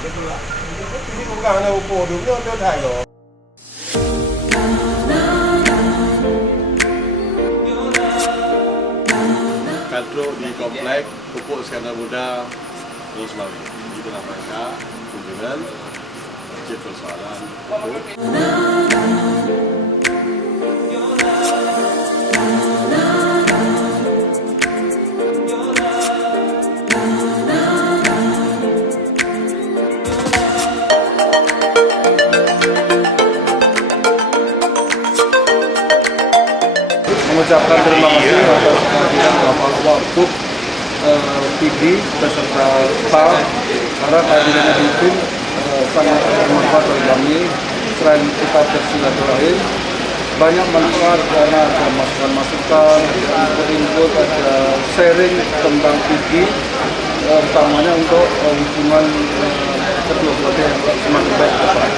Ini bukan ada ukur, dulu ada tayar. Kadro di komplek Pupuk Iskandar Muda Sulawesi. Itu namanya kunjungan cek persoalan pupuk. Mengucapkan terima kasih atas kehadiran Bapak Wagub PD beserta PAL karena kehadirannya di tim sangat bermanfaat bagi kami. Selain kita bersilaturahim, banyak manfaat karena ada masukan-masukan, input-input, ada sharing tentang PD, utamanya untuk hubungan kedua belah yang semakin baik ke depan.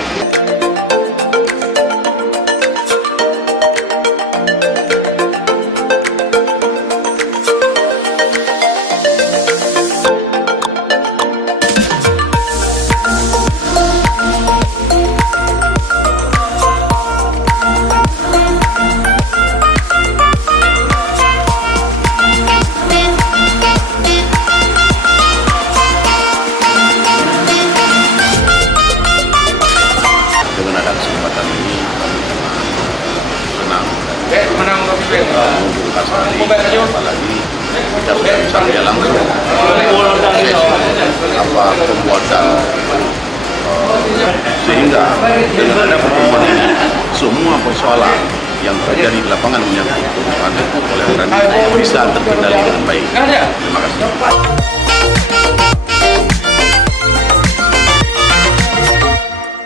Dengan ada kesempatan ini kami senang membuka sekali, apalagi kita bisa melihat langsung apa pembuatan sehingga dengan ada pertemuan ini semua persoalan yang terjadi di lapangan menyangkut kebutuhan oleh orang bisa terkendali dengan baik. Terima kasih.